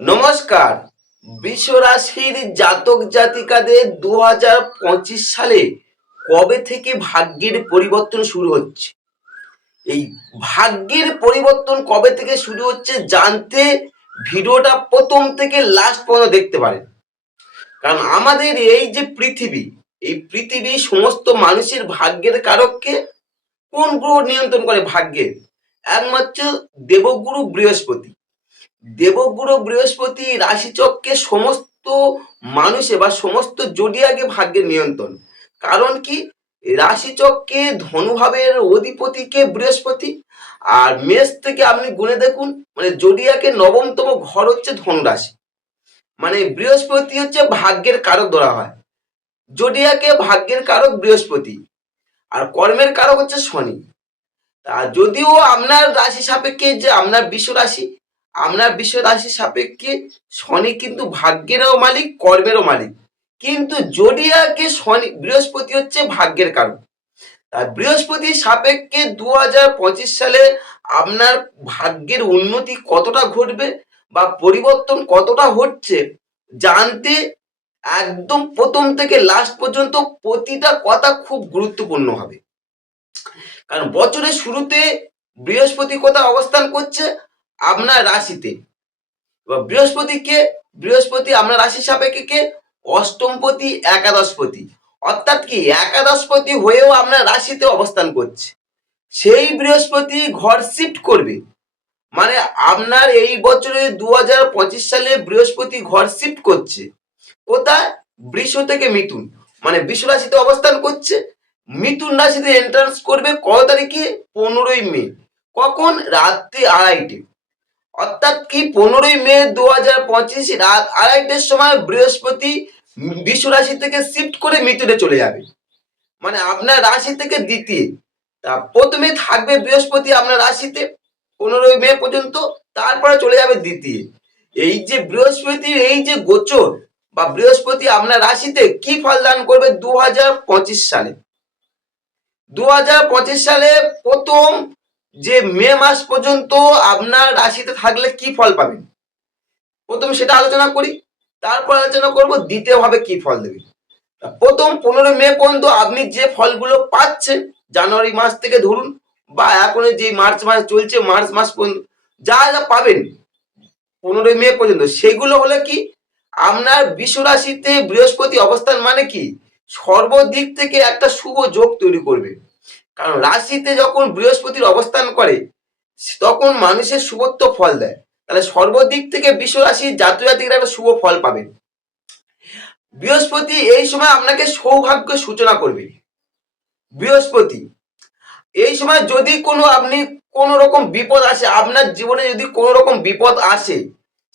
নমস্কার। বৃষ রাশির জাতক জাতিকাদের 2025 সালে কবে থেকে ভাগ্যের পরিবর্তন শুরু হচ্ছে, এই ভাগ্যের পরিবর্তন কবে থেকে শুরু হচ্ছে জানতে ভিডিওটা প্রথম থেকে লাস্ট পর্যন্ত দেখতে পারেন। কারণ আমাদের এই যে পৃথিবী, এই পৃথিবী সমস্ত মানুষের ভাগ্যের কারককে কোন গ্রহ নিয়ন্ত্রণ করে ভাগ্যের? একমাত্র দেবগুরু বৃহস্পতি। দেবগুরু বৃহস্পতি রাশিচক্রে সমস্ত মানুষে বা সমস্ত জোডিয়াকে ভাগ্যের নিয়ন্ত্রণ। কারণ কি, রাশিচক্রে ধনুভাবের অধিপতিকে বৃহস্পতি, আর মেষ থেকে আপনি গুণে দেখুন, মানে জোডিয়াকে নবমতম ঘর হচ্ছে ধনুরাশি। মানে বৃহস্পতি হচ্ছে ভাগ্যের কারক ধরা হয়, জোডিয়াকে ভাগ্যের কারক বৃহস্পতি, আর কর্মের কারক হচ্ছে শনি। তা যদিও আপনার রাশি সাপেক্ষে, যে আপনার বিশ্ব রাশি সাপেক্ষে শনি কিন্তু ভাগ্যেরও মালিক, কর্মেরও মালিক, কিন্তু জোডিয়াকে শনি বৃহস্পতি হচ্ছে ভাগ্যের কারণ। তার বৃহস্পতির সাপেক্ষে 2025 সালে আপনার ভাগ্যের উন্নতি কতটা ঘটবে বা পরিবর্তন কতটা হচ্ছে জানতে একদম প্রথম থেকে লাস্ট পর্যন্ত প্রতিটা কথা খুব গুরুত্বপূর্ণ হবে। কারণ বছরের শুরুতে বৃহস্পতি কোথায় অবস্থান করছে? আপনার রাশিতে। বৃহস্পতি আপনার রাশির সাপেক্ষে কে? অষ্টমপতি, একাদশপতি। অর্থাৎ কি, একাদশপতি হয়েও আপনার রাশিতে অবস্থান করছে। সেই বৃহস্পতি ঘর শিফট করবে, মানে আপনার এই বছরে 2025 সালে বৃহস্পতি ঘর শিফট করছে কোথায়? বৃষ থেকে মিথুন, মানে বৃষ রাশিতে অবস্থান করছে। মিথুন রাশিতে এন্ট্রান্স করবে কত তারিখে? 15ই মে। কখন? রাত্রি 2:30। অর্থাৎ কি, 15ই মে 2025 রাত 2:30 সময় বৃহস্পতি বৃষ রাশি থেকে শিফট করে মিথুনে চলে যাবে, মানে আপনার রাশি থেকে দ্বিতীয়। তা প্রথমে থাকবে বৃহস্পতি আপনার রাশিতে 15ই মে পর্যন্ত, তারপরে চলে যাবে দ্বিতীয়। এই যে বৃহস্পতির এই যে গোচর বা বৃহস্পতি আপনার রাশিতে কি ফল দান করবে 2025 সালে? 2025 সালে প্রথম যে মে মাস পর্যন্ত আপনার রাশিতে থাকলে কি ফল পাবেন, প্রথমে সেটা আলোচনা করি, তারপর আলোচনা করব দ্বিতীয় ভাবে কি ফল দেবে। প্রথম 15 মে পর্যন্ত আপনি যে ফলগুলো পাচ্ছেন, জানুয়ারি মাস থেকে ধরুন, বা এখন যে মার্চ মাস চলছে, মার্চ মাস পর্যন্ত যা যা পাবেন 15 মে পর্যন্ত, সেগুলো হলে কি, আপনার বৃষ রাশিতে বৃহস্পতি অবস্থান মানে কি, সর্বদিক থেকে একটা শুভ যোগ তৈরি করবে। কারণ রাশিতে যখন বৃহস্পতির অবস্থান করে তখন মানুষের শুভত্ব ফল দেয়, তাহলে সর্বদিক থেকে বৃষ রাশির জাতক জাতিকরা একটা শুভ ফল পাবেন। বৃহস্পতি এই সময় আপনাকে সৌভাগ্য সূচনা করবে। বৃহস্পতি এই সময় যদি কোনো রকম বিপদ আসে, আপনার জীবনে যদি কোনো রকম বিপদ আসে,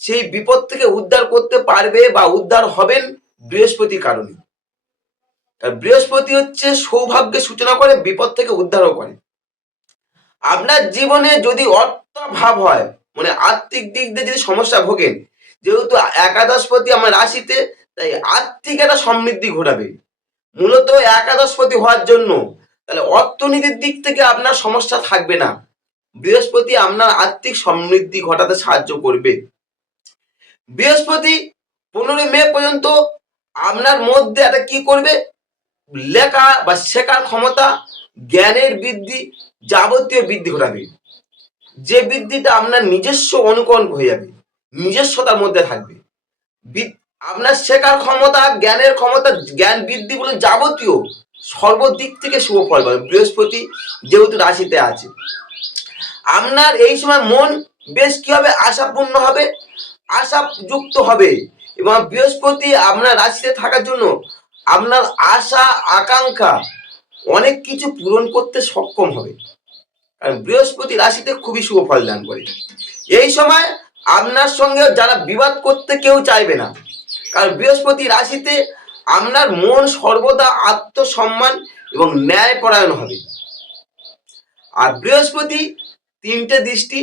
সেই বিপদ থেকে উদ্ধার করতে পারবে বা উদ্ধার হবেন বৃহস্পতির কারণে। বৃহস্পতি হচ্ছে সৌভাগ্যের সূচনা করে, বিপদ থেকে উদ্ধারও করে। আপনার জীবনে যদি অর্থাভাব হয়, মানে আর্থিক দিক দিয়ে যদি সমস্যা ভোগেন, যেহেতু একাদশপতি আমার রাশিতে, তাই আর্থিক একটা সমৃদ্ধি ঘটাবে। মূলত একাদশপতি হওয়ার জন্য তাহলে অর্থনীতির দিক থেকে আপনার সমস্যা থাকবে না, বৃহস্পতি আপনার আর্থিক সমৃদ্ধি ঘটাতে সাহায্য করবে। বৃহস্পতি 15 মে পর্যন্ত আপনার মধ্যে একটা কি করবে? লেখা বা শেখার ক্ষমতা, জ্ঞানের বৃদ্ধি, যাবতীয় বৃদ্ধি ঘটাবে। যে বৃদ্ধিটা আপনার নিজস্ব অনুকরণ হয়ে যাবে, নিজস্বতার মধ্যে থাকবে। আপনার শেখার ক্ষমতা, জ্ঞানের ক্ষমতা, জ্ঞান বৃদ্ধি বলে যাবতীয় সর্বদিক থেকে শুভ ফল পাবে বৃহস্পতি যেহেতু রাশিতে আছে। আপনার এই সময় মন বেশ কি হবে? আশাপূর্ণ হবে, আশাযুক্ত হবে, এবং বৃহস্পতি আপনার রাশিতে থাকার জন্য আপনার আশা আকাঙ্ক্ষা অনেক কিছু পূরণ করতে সক্ষম হবে। কারণ বৃহস্পতি রাশিতে খুবই শুভ ফল দান করে। এই সময় আপনার সঙ্গে যারা বিবাদ করতে কেউ চাইবে না, কারণ বৃহস্পতি রাশিতে আপনার মন সর্বদা আত্মসম্মান এবং ন্যায়পরায়ণ হবে। আর বৃহস্পতি 3টে দৃষ্টি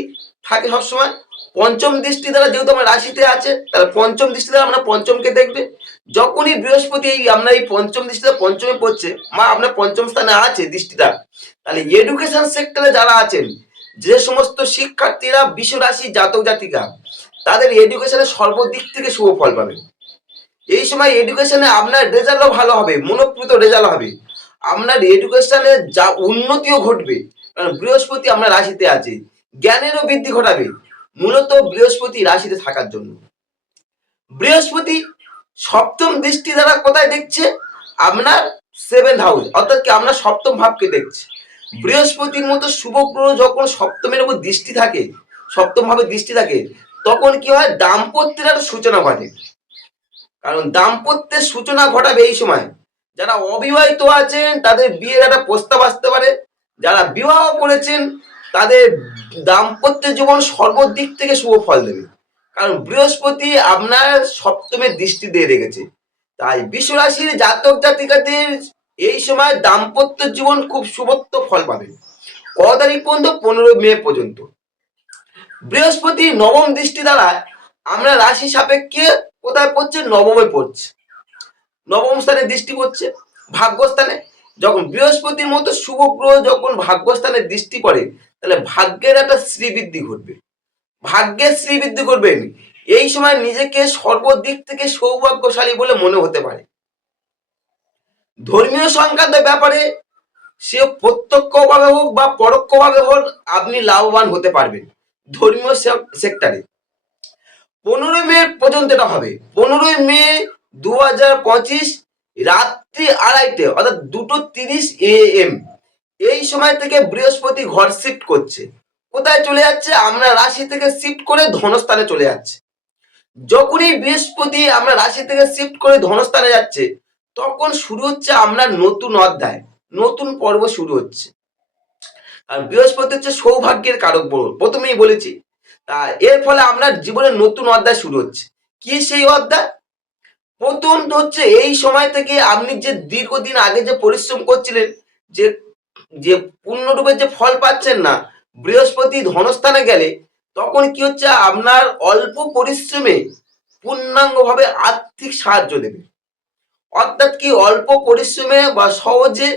থাকে সবসময়। পঞ্চম দৃষ্টি দ্বারা যেহেতু আমার রাশিতে আছে, তাহলে পঞ্চম দৃষ্টি দ্বারা আমরা পঞ্চমকে দেখবে, যখনই বৃহস্পতি আমরা এই পঞ্চম দৃষ্টিটা পঞ্চমে পড়ছে, মা আপনার পঞ্চম স্থানে আছে দৃষ্টিটা, তাহলে এডুকেশন সেক্টরে যারা আছেন, যে সমস্ত শিক্ষার্থীরা বিশ্বরাশি জাতক জাতিকা, তাদের এডুকেশনে সর্বদিক থেকে শুভ ফল পাবে। এই সময় এডুকেশনে আপনার রেজাল্টও ভালো হবে, মনোপ্রীত রেজাল্ট হবে, আপনার এডুকেশনে যা উন্নতিও ঘটবে, কারণ বৃহস্পতি আপনার রাশিতে আছে, জ্ঞানেরও বৃদ্ধি ঘটাবে, মূলত বৃহস্পতি রাশিতে থাকার জন্য। বৃহস্পতি সপ্তম দৃষ্টি দ্বারা কোথায় দেখছে? আপনার 7th হাউস, অর্থাৎ কি আপনার সপ্তম ভাবকে দেখছে। বৃহস্পতির মতো শুভ গ্রহ যখন সপ্তমের উপর দৃষ্টি থাকে, সপ্তম ভাবে দৃষ্টি থাকে, তখন কি হয়? দাম্পত্যের একটা সূচনা ঘটে। কারণ দাম্পত্যের সূচনা ঘটাবে এই সময়। যারা অবিবাহিত আছেন তাদের বিয়ের একটা প্রস্তাব আসতে পারে, যারা বিবাহ করেছেন তাদের দাম্পত্য জীবন সর্বদিক থেকে শুভ ফল দেবে, কারণ বৃহস্পতি আপনার সপ্তমের দৃষ্টি দিয়ে রেখেছে। তাই বিশ্বরাশির জাতক জাতিকাদের এই সময় দাম্পত্য জীবন খুব শুভত্ব ফল পাবে। কত তারিখ পর্যন্ত? 15 মে পর্যন্ত। বৃহস্পতি নবম দৃষ্টি দ্বারা আমরা রাশি সাপেক্ষে কোথায় পড়ছে? নবমে পড়ছে, নবম স্থানে দৃষ্টি পড়ছে, ভাগ্যস্থানে। যখন বৃহস্পতির মতো শুভ গ্রহ যখন ভাগ্যস্থানে দৃষ্টি পড়ে, তাহলে ভাগ্যের একটা শ্রীবৃদ্ধি ঘটবে, ভাগ্যের শ্রীবৃদ্ধি করবেন। এই সময় নিজেকে সর্বদিক থেকে সৌভাগ্যশালী বলে মনে হতে পারে। ধর্মীয় সংক্রান্ত ব্যাপারে সে প্রত্যক্ষভাবে হোক বা পরোক্ষভাবে হোক আপনি লাভবান হতে পারবেন ধর্মীয় সেক্টরে। 15 মে পর্যন্ত এটা হবে। 15 মে 2025 রাত্রি 2:30 অর্থাৎ 2:30 AM এই সময় থেকে বৃহস্পতি ঘর শিফট করছে। কোথায় চলে যাচ্ছে? আমরা রাশি থেকে শিফট করে ধনস্থানে চলে যাচ্ছে। যখনই বৃহস্পতি আমরা রাশি থেকে শিফট করে ধনস্থানে যাচ্ছে, তখন শুরু হচ্ছে আপনার নতুন অধ্যায়, নতুন পর্ব শুরু হচ্ছে। আর বৃহস্পতি হচ্ছে সৌভাগ্যের কারক, প্রথমেই বলেছি। তা এর ফলে আপনার জীবনে নতুন অধ্যায় শুরু হচ্ছে। কি সেই অধ্যায়? প্রথম হচ্ছে এই সময় থেকে আপনি যে দীর্ঘদিন আগে যে পরিশ্রম করছিলেন, যে যে পূর্ণরূপে যে ফল পাচ্ছেন না, বৃহস্পতি ধনস্থানে গেলে তখন কি হচ্ছে? আপনার অল্প পরিশ্রমে পূর্ণাঙ্গভাবে আর্থিক সাহায্য দেবে। অর্থাৎ কি অল্প পরিশ্রমে বা সহজে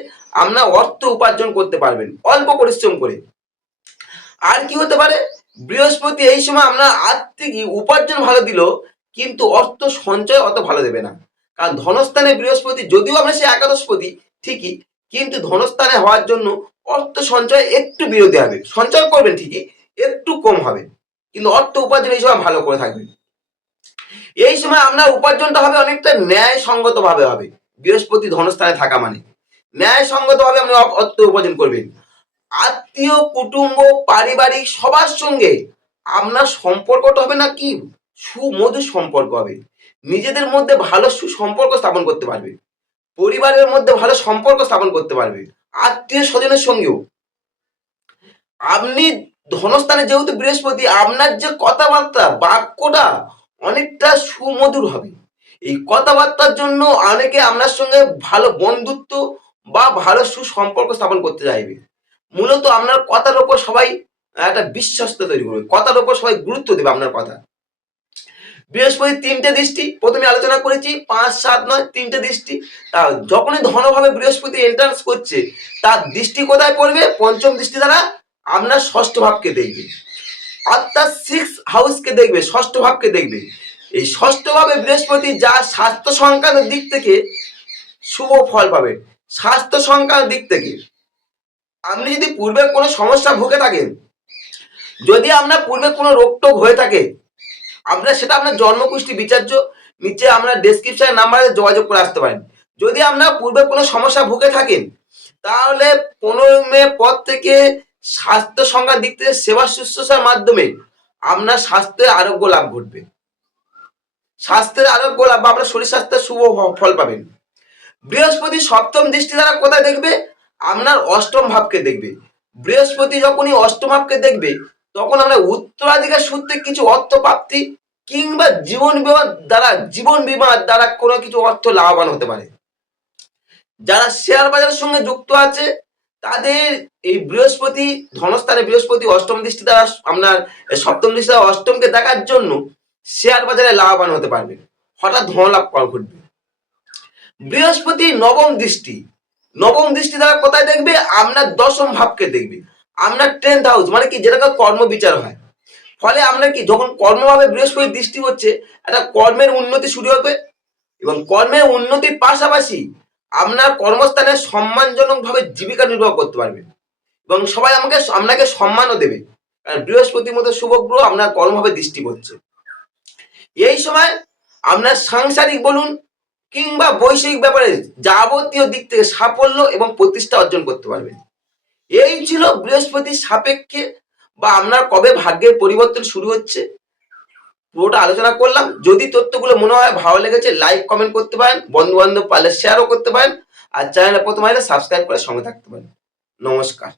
আপনার অর্থ উপার্জন করতে পারবেন অল্প পরিশ্রম করে। আর কি হতে পারে? বৃহস্পতি এই সময় আপনার আর্থিক উপার্জন ভালো দিল, কিন্তু অর্থ সঞ্চয় অত ভালো দেবে না। কারণ ধনস্থানে বৃহস্পতি, যদিও আমরা সে একাদশপতি ঠিকই, কিন্তু ধনস্থানে হওয়ার জন্য অর্থ সঞ্চয় একটু বিরতি হবে। সঞ্চয় করবেন ঠিকই, একটু কম হবে, কিন্তু অর্থ উপার্জন এই সময় ভালো করে থাকবেন। এই সময় আপনার উপার্জনটা হবে অনেকটা ন্যায়সঙ্গত ভাবে হবে। বৃহস্পতি ধনস্থানে থাকা মানে ন্যায়সঙ্গত ভাবে আপনি অর্থ উপার্জন করবেন। আত্মীয় কুটুম্ব পারিবারিক সবার সঙ্গে আপনার সম্পর্কটা হবে না কি সুমধুর সম্পর্ক হবে। নিজেদের মধ্যে ভালো সুসম্পর্ক স্থাপন করতে পারবে, পরিবারের মধ্যে ভালো সম্পর্ক স্থাপন করতে পারবে, আত্মীয় স্বজনের সঙ্গেও। আপনি ধনস্থানে যেহেতু বৃহস্পতি, আপনার যে কথাবার্তা বাক্যটা অনেকটা সুমধুর হবে। এই কথাবার্তার জন্য অনেকে আপনার সঙ্গে ভালো বন্ধুত্ব বা ভালো সুসম্পর্ক স্থাপন করতে চাইবে। মূলত আপনার কথার ওপর সবাই একটা বিশ্বস্ত তৈরি করবে, কথার ওপর সবাই গুরুত্ব দেবে আপনার কথা। বৃহস্পতি 3টে দৃষ্টি প্রথমে আলোচনা করেছি, 5, 7, 9 3টে দৃষ্টি। যখনই ধনভাবে বৃহস্পতি এন্ট্রান্স করছে, তার দৃষ্টি কোথায় পড়বে? পঞ্চম দৃষ্টি দ্বারা আপনার ষষ্ঠ ভাবকে দেখবে, অর্থাৎ 6th হাউসকে দেখবে, ষষ্ঠ ভাবকে দেখবে। এই ষষ্ঠ ভাবে বৃহস্পতি যা স্বাস্থ্য সংক্রান্ত দিক থেকে শুভ ফল পাবে। স্বাস্থ্য সংক্রান্ত দিক থেকে আপনি যদি পূর্বে কোনো সমস্যা ভুগে থাকেন, যদি আপনার পূর্বে কোনো রোগ টোগ হয়ে থাকে, আপনার সেটা আপনার জন্মকুষ্টি বিচার্য, নিচে আমরা ডেসক্রিপশন নাম্বারে যোগাযোগ করে আসতে পারেন। যদি আপনার পূর্বে কোনো সমস্যা ভুগে থাকেন, তাহলে 15 মে পর থেকে স্বাস্থ্য সংক্রান্ত দিক থেকে সেবা শুশ্রূষার মাধ্যমে আপনার স্বাস্থ্যের আরোগ্য লাভ ঘটবে। স্বাস্থ্যের আরোগ্য লাভ বা আপনার শরীর স্বাস্থ্যের শুভ ফল পাবেন। বৃহস্পতি সপ্তম দৃষ্টি দ্বারা কোথায় দেখবে? আপনার অষ্টম ভাবকে দেখবে। বৃহস্পতি যখনই অষ্টম ভাবকে দেখবে, তখন আমরা উত্তরাধিকার সূত্রে কিছু অর্থ প্রাপ্তি কিংবা জীবন বীমার দ্বারা কোনো কিছু অর্থ লাভবান হতে পারে। যারা শেয়ার বাজারের সঙ্গে যুক্ত আছে, তাদের এই বৃহস্পতি ধনস্থানে বৃহস্পতি অষ্টম দৃষ্টি দ্বারা আপনার সপ্তম দৃষ্টি দ্বারা অষ্টমকে দেখার জন্য শেয়ার বাজারে লাভবান হতে পারবে, হঠাৎ ধন লাভ ঘটবে। বৃহস্পতি নবম দৃষ্টি, নবম দৃষ্টি দ্বারা কোথায় দেখবে? আপনার দশম ভাবকে দেখবে, আপনার 10th হাউস, মানে কি যেটাকে কর্ম বিচার হয়। ফলে আপনার কি যখন কর্মভাবে বৃহস্পতির দৃষ্টি হচ্ছে, একটা কর্মের উন্নতি শুরু হবে এবং কর্মের উন্নতির পাশাপাশি আপনার কর্মস্থানে সম্মানজনক ভাবে জীবিকা নির্বাহ করতে পারবেন এবং সবাই আপনাকে সম্মানও দেবে, কারণ বৃহস্পতির মতো শুভ গ্রহ আপনার কর্মভাবে দৃষ্টি করছে। এই সময় আপনার সাংসারিক বলুন কিংবা বৈষয়িক ব্যাপারে যাবতীয় দিক থেকে সাফল্য এবং প্রতিষ্ঠা অর্জন করতে পারবেন। এই ছিল বৃহস্পতির সাপেক্ষে বা আপনার কবে ভাগ্যের পরিবর্তন শুরু হচ্ছে পুরোটা আলোচনা করলাম। যদি তথ্যগুলো মনে হয় ভালো লেগেছে, লাইক কমেন্ট করতে পারেন, বন্ধু বান্ধব পারলে শেয়ারও করতে পারেন, আর চ্যানেলে প্রথম হলে সাবস্ক্রাইব করে সঙ্গে থাকতে পারেন। নমস্কার।